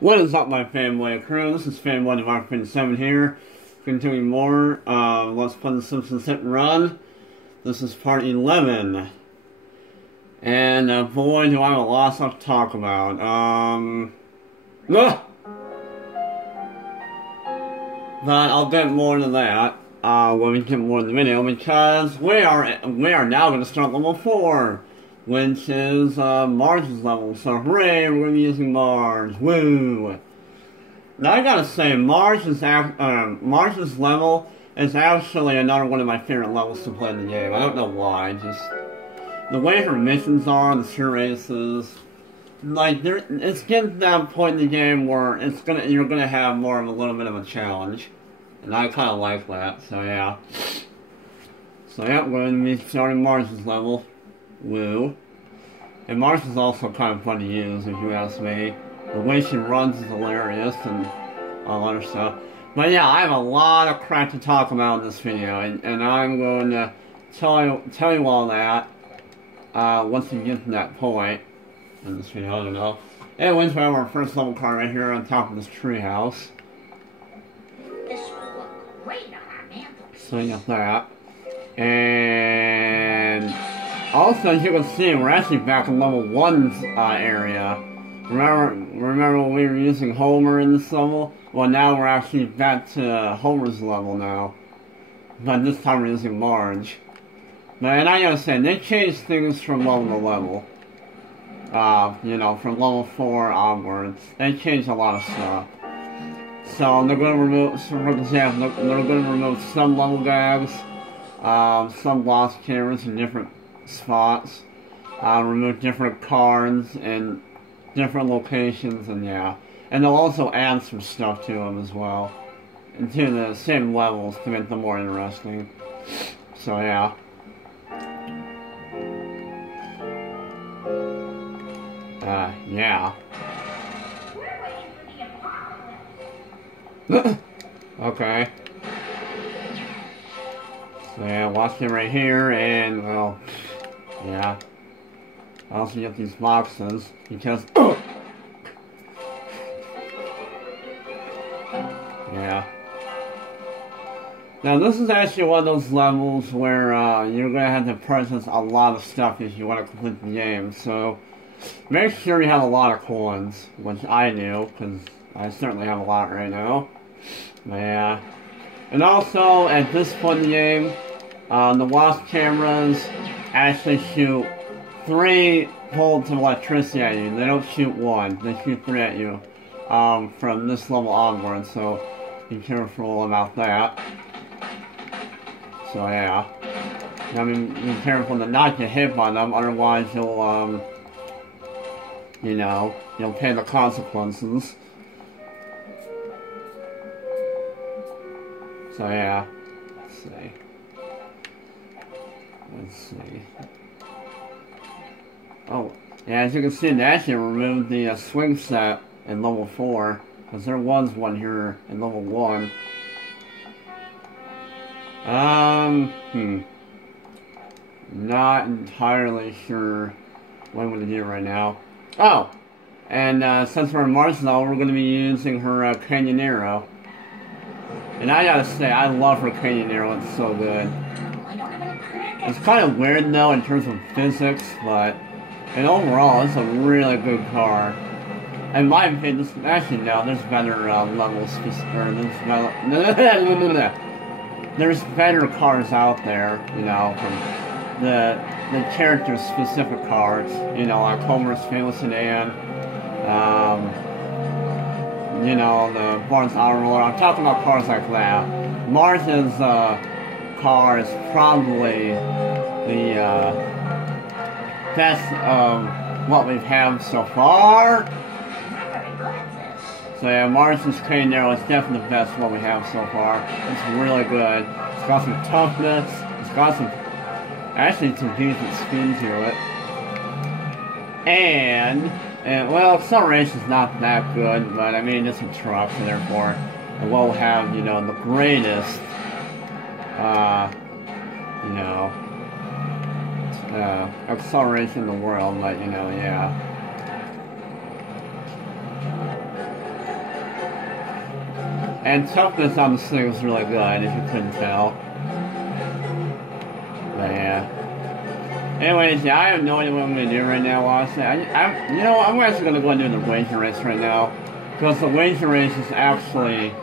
What is up, my Fanboy crew? This is Fanboy the Mark 7 here. Continuing more, let's play the Simpsons Hit and Run. This is part 11. And boy, do I have a lot of stuff to talk about. But I'll get more to that when we get more in the video, because we are now going to start level 4, which is Marge's level. So hooray, we're going to be using Marge. Woo! Now I gotta say, Marge's level is actually another one of my favorite levels to play in the game. I don't know why, just the way her missions are, the sheer races. Like, it's getting to that point in the game where you're gonna have more of a little bit of a challenge. And I kinda like that, so yeah. So yeah, we're gonna be starting Marge's level. Woo. And Marge is also kind of fun to use, if you ask me. The way she runs is hilarious and all other stuff. But yeah, I have a lot of crap to talk about in this video, and I'm going to tell you all that once we get to that point in this video. I don't know. Anyways, we have our first level car right here on top of this treehouse. This will look great on our mantle. So you got that. And also, as you can see, we're actually back in level 1's area. Remember when we were using Homer in this level? Well, now we're actually back to Homer's level now. But this time we're using Marge. And I gotta say, they changed things from level to level. You know, from level 4 onwards. They changed a lot of stuff. So they're gonna remove, for example, they're gonna remove some level gags, some lost cameras in different spots, remove different cards and different locations, and yeah. And they'll also add some stuff to them as well. And to the same levels to make them more interesting. So yeah. Yeah. We're waiting for the apocalypse. Okay. So yeah, watch it right here, and well, yeah. I also get these boxes because yeah. Now this is actually one of those levels where you're gonna have to purchase a lot of stuff if you want to complete the game. So make sure you have a lot of coins, which I do, because I certainly have a lot right now. But yeah. And also at this point in the game, the lost cameras actually shoot 3 bolts of electricity at you. They don't shoot 1, they shoot 3 at you from this level onward, so be careful about that. So yeah. I mean, be careful to not get hit by them, otherwise you'll, you know, you'll pay the consequences. So yeah. Let's see. Oh, yeah, as you can see, they actually removed the swing set in level 4, because there was one here in level 1. Not entirely sure what I'm going to do right now. Oh! And since we're in Marge's level, we're going to be using her Canyonero. And I gotta say, I love her Canyonero, it's so good. It's kind of weird though in terms of physics, but and overall, it's a really good car. In my opinion, actually no, there's better levels, or there's better cars out there, you know, from the character-specific cars, you know, like Homer's famous sedan, you know, the Barnes Auto Roller. I'm talking about cars like that. Marge's car is probably the best of what we've had so far. So yeah, Marge's Canyonero is definitely the best what we have so far. It's really good. It's got some toughness. It's got some, actually some decent spin to it. And well, acceleration's not that good, but I mean, it's a truck, so therefore it will have, you know, the greatest, you know, acceleration in the world, but, you know, yeah. And toughness on this thing is really good, if you couldn't tell. But yeah. Anyways, yeah, I have no idea what I'm going to do right now, honestly. You know, I'm actually going to go and do the wager race right now. Because the wager race is actually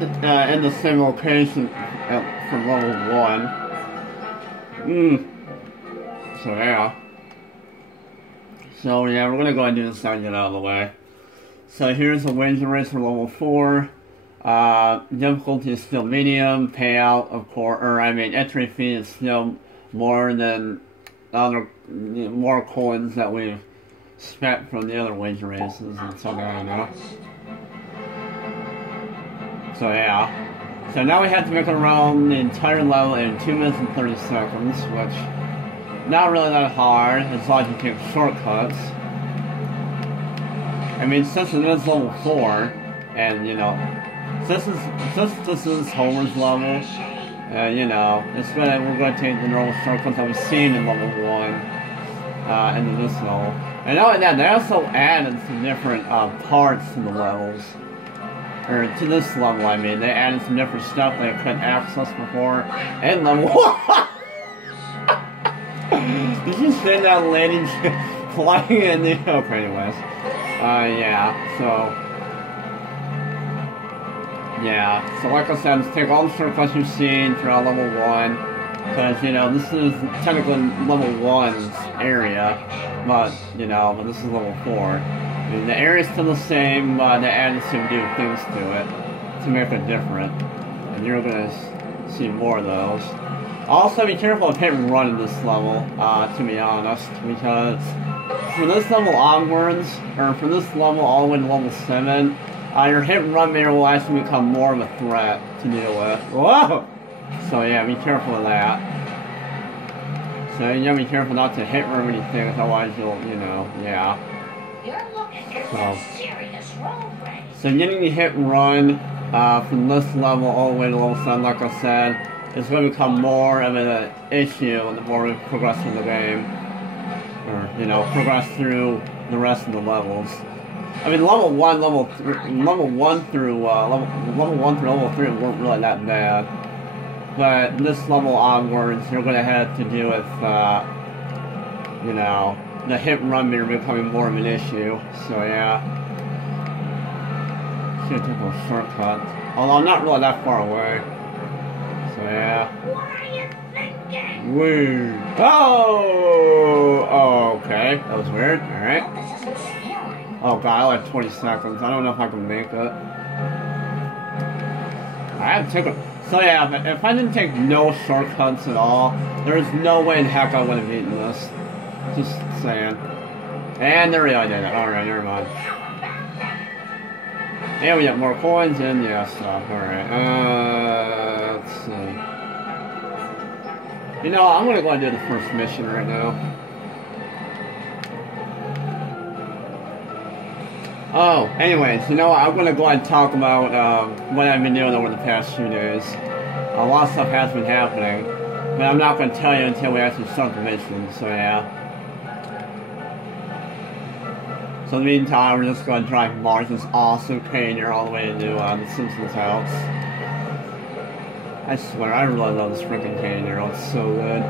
in the same location for level 1. So yeah. So yeah, we're going to go and do this now and get out of the way. So here's the wager race for level 4. Difficulty is still medium. Payout, of course, entry fee is still more than more coins that we've spent from the other wager races and something, I don't know. So yeah. So now we have to make it around the entire level in 2 minutes and 30 seconds, which not really that hard, as long as you take shortcuts. I mean, since it is level 4, and you know, since this is Homer's level, you know, we're going to take the normal shortcuts that we've seen in level 1 into this level. And not only that, they also added some different parts to the levels. Or to this level, I mean. They added some different stuff that I couldn't access before. And level 1! Did you see that lady flying in the... Okay, anyways. Yeah, so... Yeah, so like I said, let's take all the shortcuts you've seen throughout level 1. Because, you know, this is technically level 1's area. But, you know, this is level 4. I mean, the area's still the same, but they added some new things to it to make it different. And you're gonna see more of those. Also, be careful of hit and run in this level, to be honest, because from this level onwards, or from this level all the way to level 7, your hit and run meter will actually become more of a threat to deal with. Whoa! So yeah, be careful of that. So you gotta be careful not to hit run anything, otherwise you'll, you know, yeah. You're looking at a serious road race. So getting the hit and run from this level all the way to level 7, like I said, is going to become more of an issue the more we progress through the game. Or, you know, progress through the rest of the levels. I mean, level 1 through level 3 weren't really that bad. But this level onwards, you're going to have to deal with, you know, the hit and run meter becoming more of an issue. So yeah. Should take a shortcut. Although I'm not really that far away. So yeah. What are you thinking? Weird. Oh, okay. That was weird. Alright. This isn't stealing. Oh god, I have 20 seconds. I don't know if I can make it. I have to take a... So yeah, if I didn't take no shortcuts at all, there's no way in heck I would have beaten this. Just saying. And there we go, I did it. Alright, never mind. And we got more coins and yeah, stuff. Alright. Let's see. You know, I'm gonna go and do the first mission right now. Oh, anyways, you know what? I'm gonna go ahead and talk about what I've been doing over the past few days. A lot of stuff has been happening, but I'm not gonna tell you until we actually start the mission, so yeah. So in the meantime, we're just going to drive Marge's awesome painter all the way to the Simpsons house. I swear, I really love this freaking painter. It's so good.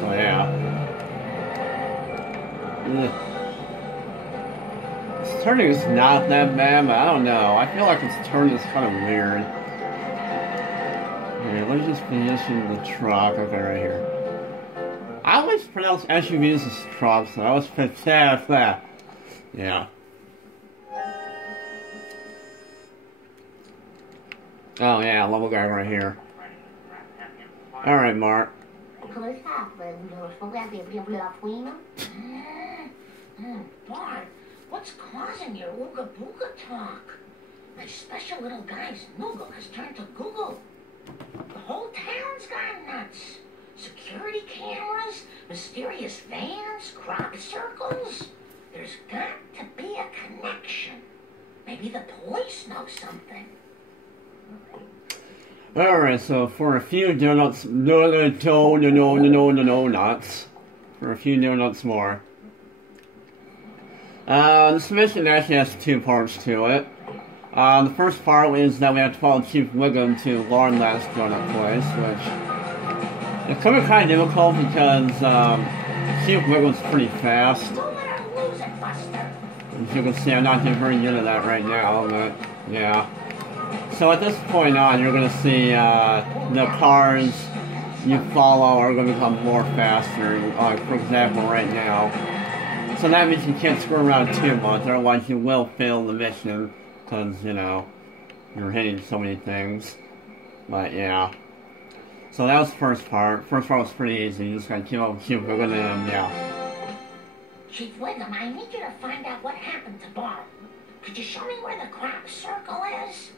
So yeah. This turning is not that bad, but I don't know. I feel like this turn is kind of weird. Okay, let's just position the truck. Okay, right here. I always pronounce SUVs as trucks, so I was pissed at that. Yeah. Oh yeah, level guy right here. Alright, Mark. Bart, what's causing your ooga booga talk? My special little guy's Noogle has turned to Google. The whole town's gone nuts. Security cameras, mysterious vans, crop circles. There's got to be a connection. Maybe the police know something. Alright, so for a few donuts, nuts. For a few donuts more. This mission actually has two parts to it. The first part is that we have to follow Chief Wiggum to Lauren Last Donut Place, which is coming kind of difficult because Chief Wiggum's pretty fast. As you can see, I'm not doing very good at that right now, but yeah. So at this point on, you're going to see the cars you follow are going to become more faster, like for example right now. So that means you can't screw around too much, otherwise you will fail the mission, because, you know, you're hitting so many things. But yeah. So that was the first part. First part was pretty easy, you just gotta keep up with Chief Wiggum and yeah. Chief Wiggum, I need you to find out what happened to Bob. Could you show me where the crop circle is?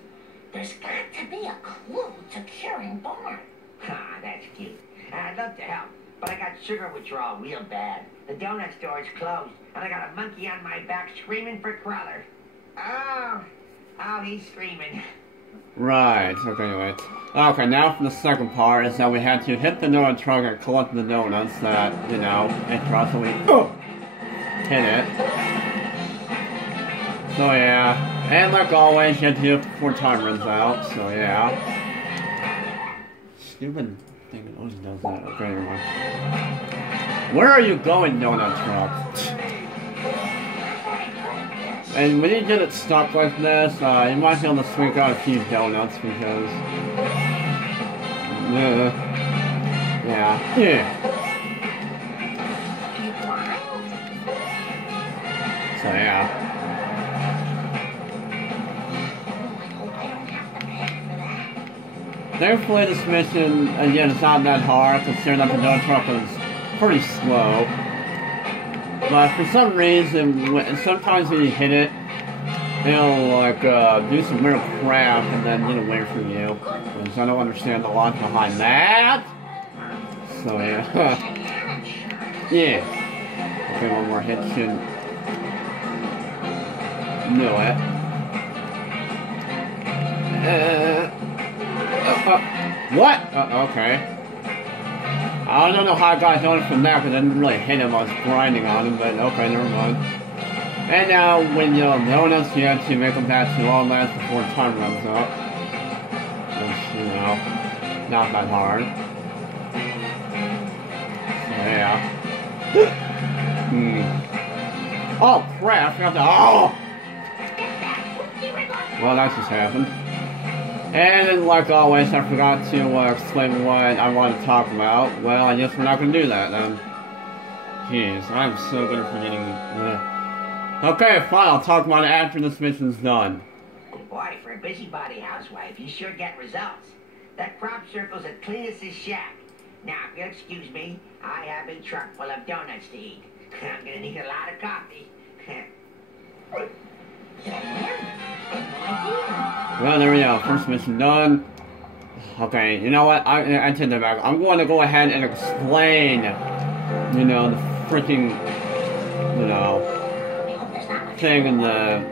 There's got to be a clue to curing Bart. Ah, that's cute. I'd love to help, but I got sugar withdrawal real bad. The donut store is closed, and I got a monkey on my back screaming for Cruller. Oh, he's screaming. Right, okay, anyway. Okay, now for the second part is that we had to hit the donut truck and collect the donuts that, you know, it drops and we hit it. So yeah. And like always, you have to do it before time runs out, so yeah. Stupid thing always does that. Okay, anyway. Where are you going, donut truck? And when you get it stuck like this, you might be able to swing out a few donuts because... Yeah. So yeah. Thankfully this mission, again, is not that hard, considering that the donut truck is pretty slow. But for some reason, sometimes when you hit it, it'll like do some weird crap and then get away from you. Because I don't understand the logic behind that. So yeah. Yeah. Okay, one more hit should do it. What? Okay. I don't know how I got donut from that because I didn't really hit him. I was grinding on him, but okay, never mind. And now, when you have donuts, you have to make them back to long last before time runs up. Which, you know, not that hard. So, yeah. Oh, crap! I forgot to. Oh! Well, that just happened. And then, like always, I forgot to explain what I want to talk about. Well, I guess we're not going to do that then. Jeez, I'm so good at forgetting. Okay, fine, I'll talk about it after this mission's done. Boy, for a busybody housewife, you sure get results. That crop circle's as clean as this shack. Now, if you'll excuse me, I have a truck full of donuts to eat. I'm going to need a lot of coffee. Well, there we go. First mission done. Okay, you know what? I take that back. I'm going to go ahead and explain, you know, the freaking, you know, thing in the...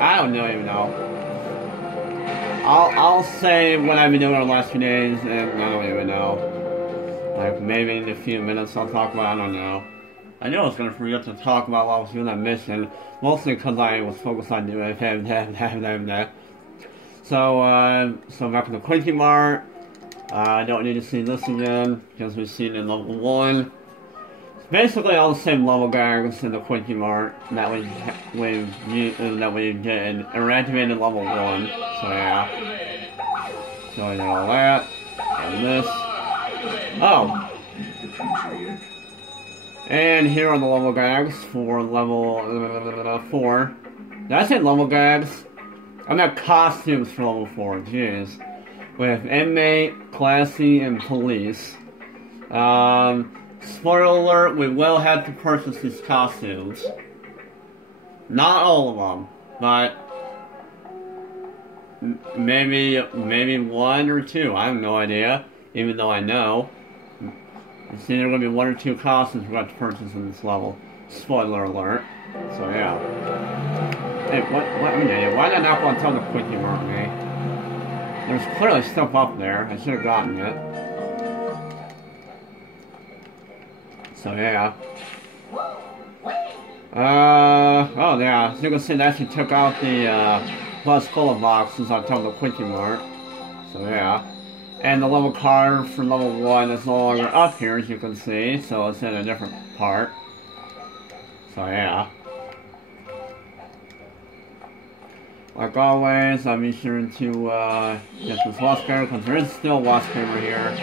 I don't even know. I'll say what I've been doing over the last few days, and I don't even know. Like, maybe in a few minutes I'll talk about it, I don't know. I knew I was going to forget to talk about while I was doing that mission, mostly because I was focused on doing that. So, so back in the Quickie Mart. I don't need to see this again, because we've seen it in level 1. It's basically all the same level gags in the Quickie Mart that we did, or activated in level 1. So yeah. So I know all that, and this. Oh! And here are the level gags for level 4. Did I say level gags? I meant costumes for level 4, jeez. With inmate, classy, and police. Spoiler alert, we will have to purchase these costumes. Not all of them, but maybe 1 or 2. I have no idea, even though I know. It's either going to be 1 or 2 costumes we're going to purchase in this level. Spoiler alert. So yeah. Hey, what an idiot. Why did I not want to tell the Quickie Mart me? There's clearly stuff up there. I should have gotten it. So yeah. Whoa, wait! Oh yeah, as you can see, they actually took out the, Plus Cola boxes on top of the Quickie Mart. So yeah. And the level card for level 1 is no longer up here, as you can see, so it's in a different part. So yeah. Like always, I'll be sure to get this Wasp Hammer, because there is still Wasp Hammer here.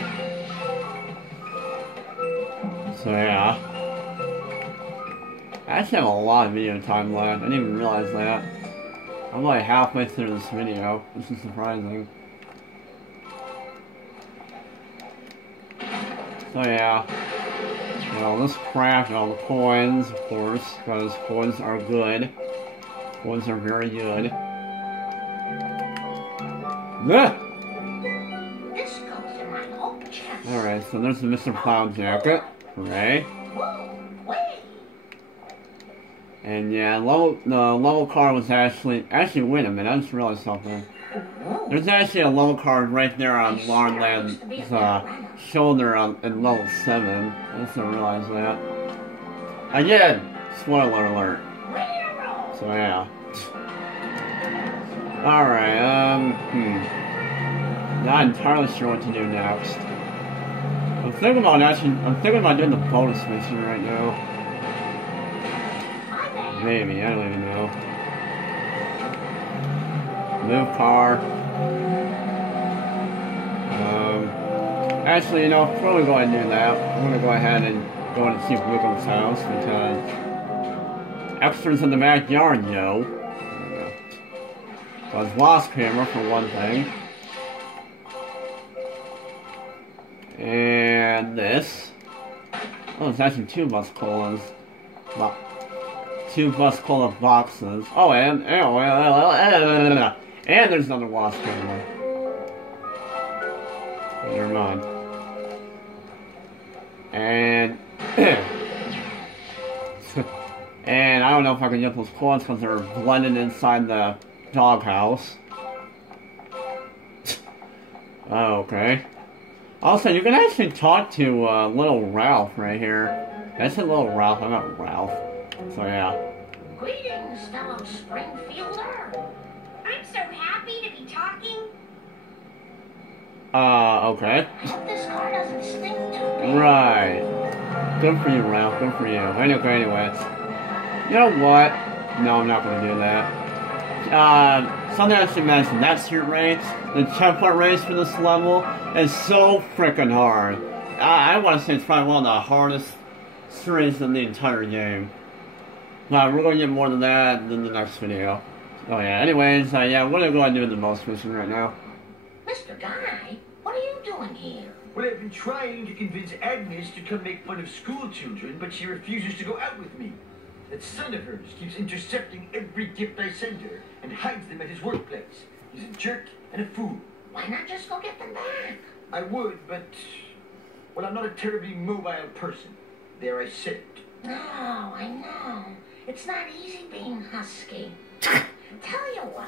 So yeah. I actually have a lot of video time left, I didn't even realize that. I'm like halfway through this video, which is surprising. So yeah, you know, let's craft all the coins, of course, because coins are good. Coins are very good. This goes in my whole chest. Alright, so there's the Mr. Cloud jacket. Hooray. Whoa, wait. And yeah, the level card was actually wait a minute, I just realized something. There's actually a level card right there on Lauren Land's shoulder in level 7. I just didn't realize that. Again, spoiler alert. So yeah. Alright, not entirely sure what to do next. I'm thinking about doing the bonus mission right now. Maybe, I don't even know. Move car. Actually, you know, before we go ahead and do that, I'm gonna go ahead and go and see Wiggum's house, because extras in the backyard, yo. There's Wasp Hammer for one thing. And this. Oh, it's actually 2 Bus Colas. 2 Bus Cola boxes. Oh, and there's another Wasp Hammer. Never mind. And and I don't know if I can get those coins because they're blended inside the doghouse. Oh, okay. Also, you can actually talk to little Ralph right here. That's a little Ralph. I'm not Ralph. So yeah. Greetings, fellow Springfielder. I'm so happy to be talking. Okay. I hope this car doesn't stink too bad. Right. Good for you, Ralph. Good for you. Okay, anyways. You know what? No, I'm not gonna do that. Something I should mention, that street race, the checkpoint race for this level, is so freaking hard. I want to say it's probably one of the hardest streets in the entire game. But we're going to get more than that in the next video. Oh yeah, anyways, yeah, what are we going to do in the boss mission right now? Mr. Guy, what are you doing here? Well, I've been trying to convince Agnes to come make fun of school children, but she refuses to go out with me. That son of hers keeps intercepting every gift I send her and hides them at his workplace. He's a jerk and a fool. Why not just go get them back? I would, but... well, I'm not a terribly mobile person. There I sit. No, I know. It's not easy being husky. Tell you what,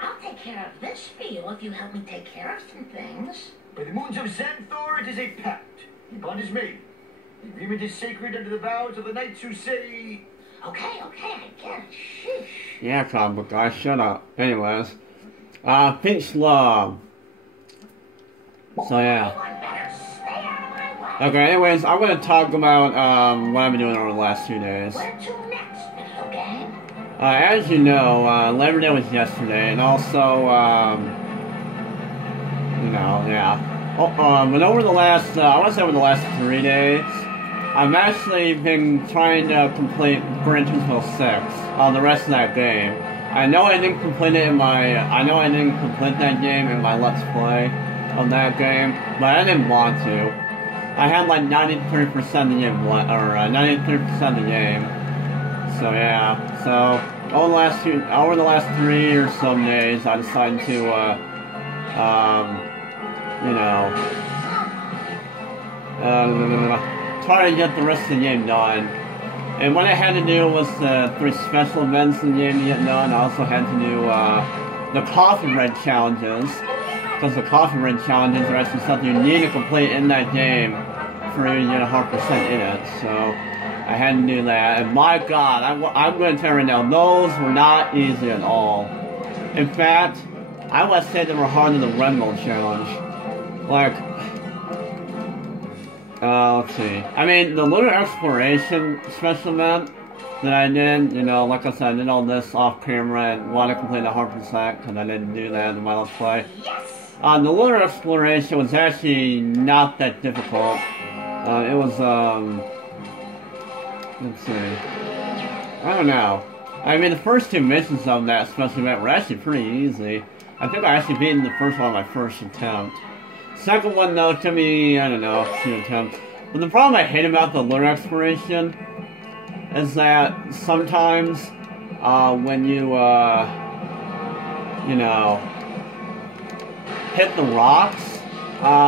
I'll take care of this for you if you help me take care of some things. By the moons of Xanthor, it is a pact. The bond is made. The agreement is sacred under the vows of the knights who say... Okay, I get it. Sheesh. Yeah, comic book guy, shut up. Anyways. Finch Love. So yeah. Everyone better stay out of my way. Okay, anyways, I'm gonna talk about, what I've been doing over the last 2 days. Where to next, video game? As you know, Labor Day was yesterday, and also, you know, yeah. But over the last, I want to say over the last 3 days, I've actually been trying to complete Gran Turismo 6, the rest of that game. I know I didn't complete that game in my Let's Play of that game, but I didn't want to. I had like 93% of the game, or 93% of the game. So yeah, so over the last 3 or so days, I decided to, you know, try to get the rest of the game done. And what I had to do was the 3 special events in the game to get done. I also had to do the coffee bread challenges, because the coffee bread challenges are actually something you need to complete in that game for you to get 100% in it, so I had to do that. And my god, I'm going to tell you right now, those were not easy at all. In fact, I would say they were harder than the Rainbow Challenge. Like, let's see. I mean, the Lunar Exploration special event that I did, you know, like I said, I did all this off camera and wanted to complete 100% because I didn't do that in my Let's Play. The Lunar Exploration was actually not that difficult. It was, let's see. I don't know. I mean, the first two missions of that special event were actually pretty easy. I think I actually beat the first one on my first attempt. Second one, though, took me, I don't know, 2 attempts. But the problem I hate about the Lunar Exploration is that sometimes, when you, you know, hit the rocks,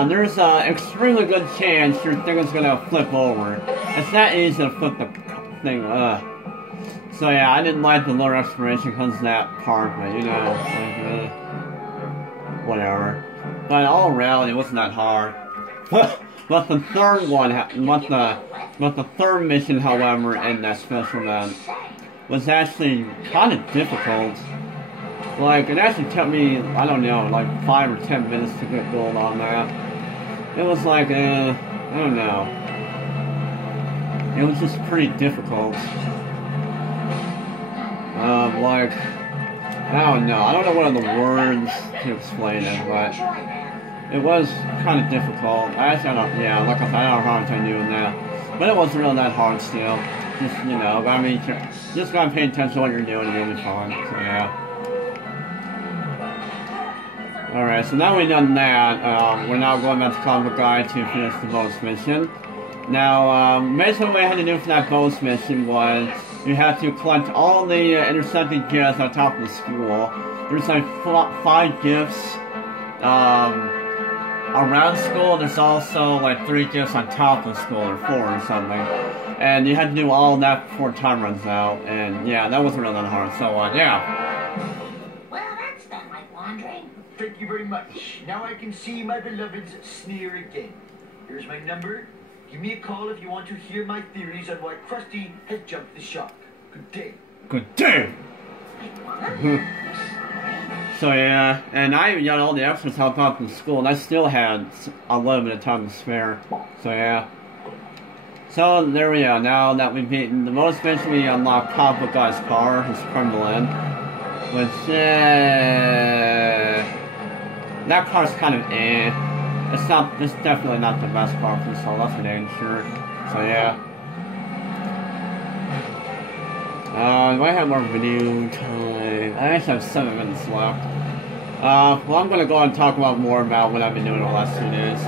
there's an extremely good chance your thing is gonna flip over. It's not easy to flip the thing, So yeah, I didn't like the Lunar Exploration because of that part, but you know, like, whatever. But all around, it wasn't that hard. But the third one, but the third mission, however, in that special event, was actually kind of difficult. Like, it actually took me, I don't know, like 5 or 10 minutes to get gold on that. It was like, I don't know. It was just pretty difficult. Like, I don't know. I don't know what are the words to explain it, but it was kind of difficult. I actually don't, yeah, like I said, I had a hard time doing that. But it wasn't really that hard still. Just, you know, I mean, just gotta pay attention to what you're doing and you'll be fine. So, yeah. Alright, so now we've done that, we're now going back to Comic Guy to finish the bonus mission. Now, basically what I had to do for that bonus mission was you have to collect all the intercepted gifts on top of the school. There's like 5 gifts around school. There's also like 3 gifts on top of school, or 4 or something. And you have to do all that before time runs out. And yeah, that wasn't really that hard. So yeah. Well, that's been like laundry. Thank you very much. Now I can see my beloved's sneer again. Here's my number. Give me a call if you want to hear my theories on why Krusty has jumped the shark. Good day. Good day! So yeah, and I even got all the extras help out from school, and I still had a little bit of time to spare. So yeah. So there we are. Now that we've beaten the most mission, we unlocked Comic Guy's car, his Kremlin. Which, that car's kind of it's definitely not the best car for this, so that's for dang sure. So yeah. Do I have more video time? I actually have 7 minutes left. Well, I'm gonna go on and talk about more about what I've been doing the last 2 days.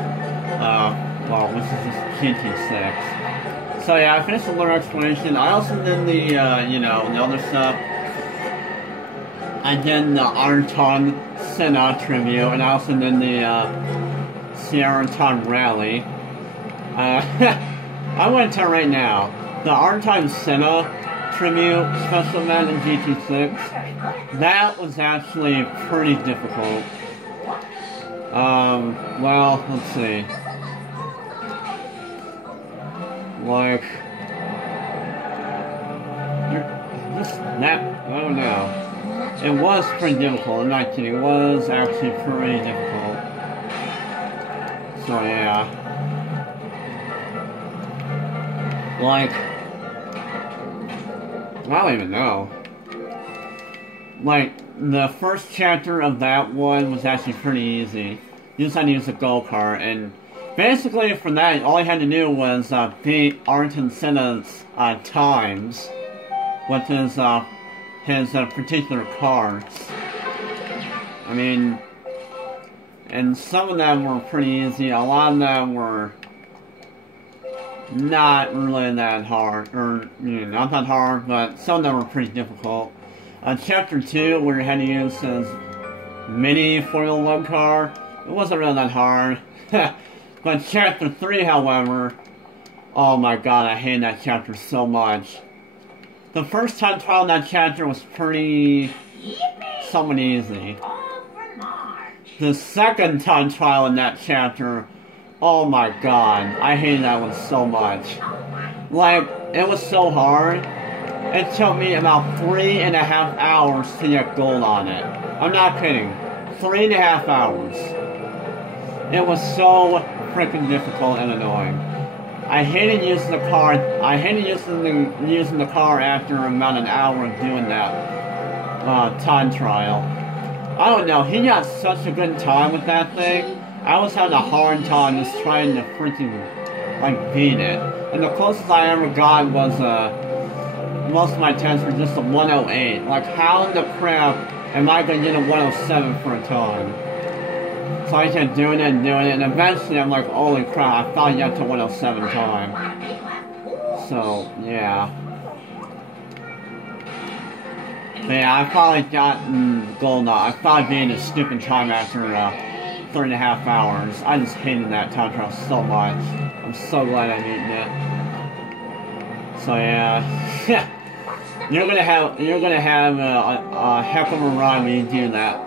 Well, which is this GT6. So yeah, I finished the Lunar Exploration. I also did the, you know, the other stuff. I did the Arton Senna tribute, and I also did the, Sierra Time Rally. I'm going to tell you right now, the Arton Senna tribute special event in GT6, that was actually pretty difficult. Well, let's see. Like, I don't know. It was pretty difficult, I'm not kidding, it was actually pretty difficult. So yeah. Like, I don't even know. Like, the first chapter of that one was actually pretty easy. You just had to use a go-kart, and basically for that, all I had to do was beat Ayrton Senna's times, which is his particular cars. I mean, and some of them were pretty easy, a lot of them were not really that hard, or, you know, not that hard, but some of them were pretty difficult. Chapter 2, where you had to use his mini Formula 1 car, it wasn't really that hard. But Chapter 3, however, oh my god, I hated that chapter so much. The first time trial in that chapter was pretty somewhat easy. The second time trial in that chapter Oh my god, I hated that one so much. Like, it was so hard. It took me about 3.5 hours to get gold on it. I'm not kidding. 3.5 hours. It was so freaking difficult and annoying. I hated using the car. I hated using the car after about an hour of doing that time trial. I don't know. He got such a good time with that thing. I was having a hard time just trying to freaking like beat it. And the closest I ever got was most of my tests were just a 108. Like, how in the crap am I going to get a 107 for a time? So I kept doing it, and eventually I'm like, holy crap, I finally got to 107 time. So, yeah. But yeah, I finally gotten gold. I finally beat a stupid time after 3.5 hours. I just hated that time trial so much. I'm so glad I beat it. So yeah. You're gonna have a heck of a run when you do that.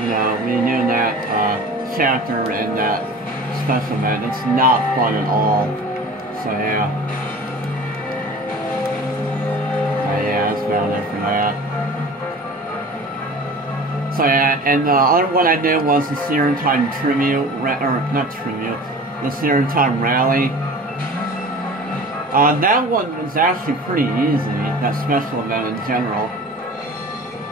You know, when you do that chapter and that special event. It's not fun at all. So yeah. Yeah, that's about it for that. So yeah, and the other one I did was the Zero Time Tribute, the Zero Time Rally. That one was actually pretty easy, that special event in general.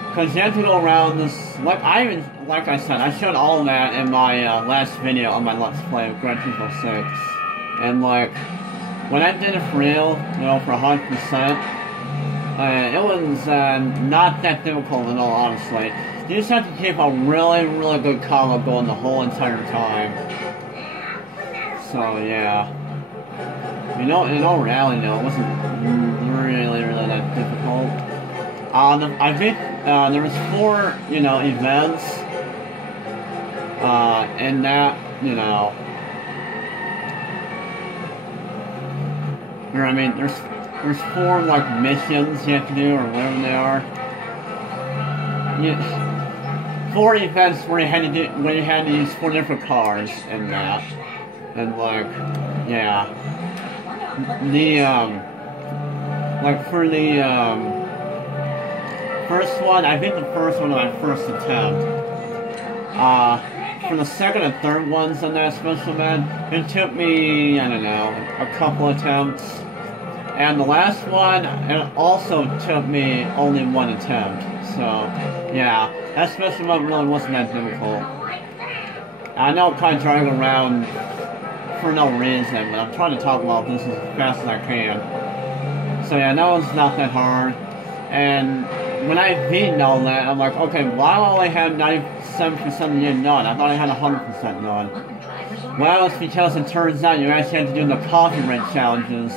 Because you have to go around this, like I said, I showed all of that in my last video on my Let's Play of Grand Theft Auto 6. And like, when I did it for real, you know, for 100%, it was not that difficult at all, honestly. You just have to keep a really, really good combo going the whole entire time. So yeah. You know, in all reality, though, it wasn't really that difficult. I think there was 4, you know, events, and that, you know, I mean, there's 4 like missions you have to do or whatever they are. 4 events where you had to use 4 different cars in that, and like, yeah. The, like, for the, first one, I think the first one was my first attempt. For the second and third ones on that special event, it took me, I don't know, a couple attempts. And the last one, it also took me only 1 attempt. So, yeah, that special event really wasn't that difficult. I know I'm kind of driving around for no reason, but I'm trying to talk about this as fast as I can. So yeah, that one's not that hard. And when I beat all that, I'm like, okay, why do I only have 97% of the game done? I thought I had 100% done. Well, it's because it turns out you actually have to do the coffee rent challenges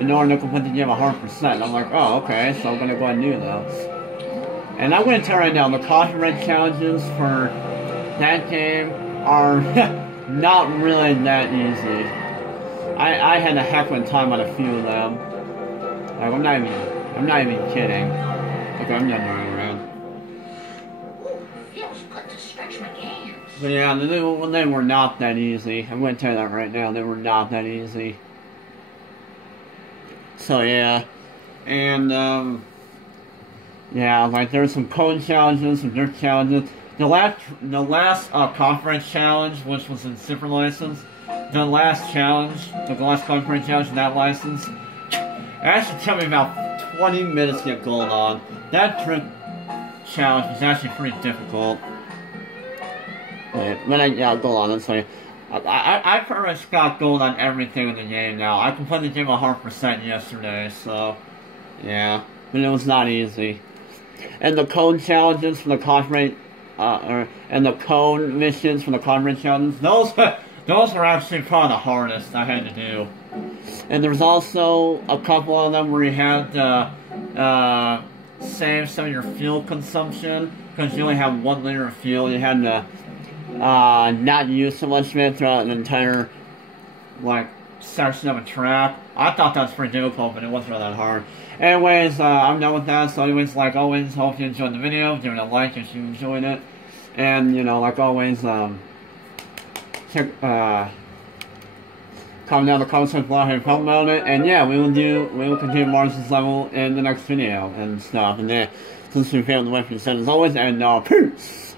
in order to complete the game 100%. I'm like, oh, okay, so I'm gonna go ahead and do those. And I'm gonna tell you right now, the coffee rent challenges for that game are not really that easy. I had a heck of a time on a few of them. Like, I'm not even kidding. Okay, I'm done running around. Feels good to stretch my games. But yeah, they were not that easy. I'm going to tell you that right now. They were not that easy. So yeah, and yeah, like there's some code challenges, some dirt challenges. The last conference challenge, which was in Super License, the last conference challenge in that license, it actually took me about 20 minutes to get gold on. That trick challenge was actually pretty difficult. But I got gold on it, so I pretty much got gold on everything in the game now. I completed the game 100% yesterday, so yeah, but it was not easy. And the code challenges for the conference. And the code missions for the conference challenges, those were actually probably the hardest I had to do. And there's also a couple of them where you had to save some of your fuel consumption, because you only have 1 liter of fuel. You had to not use so much of it throughout an entire, like, section of a track. I thought that was pretty difficult, but it wasn't really that hard. Anyways, I'm done with that. So anyways, like always, hope you enjoyed the video. Give it a like if you enjoyed it. And, you know, like always, check, comment down in the comments below how you felt about it, and yeah, we will continue Marge's level in the next video and stuff, and then, since we failed the weapon set as always, and peace!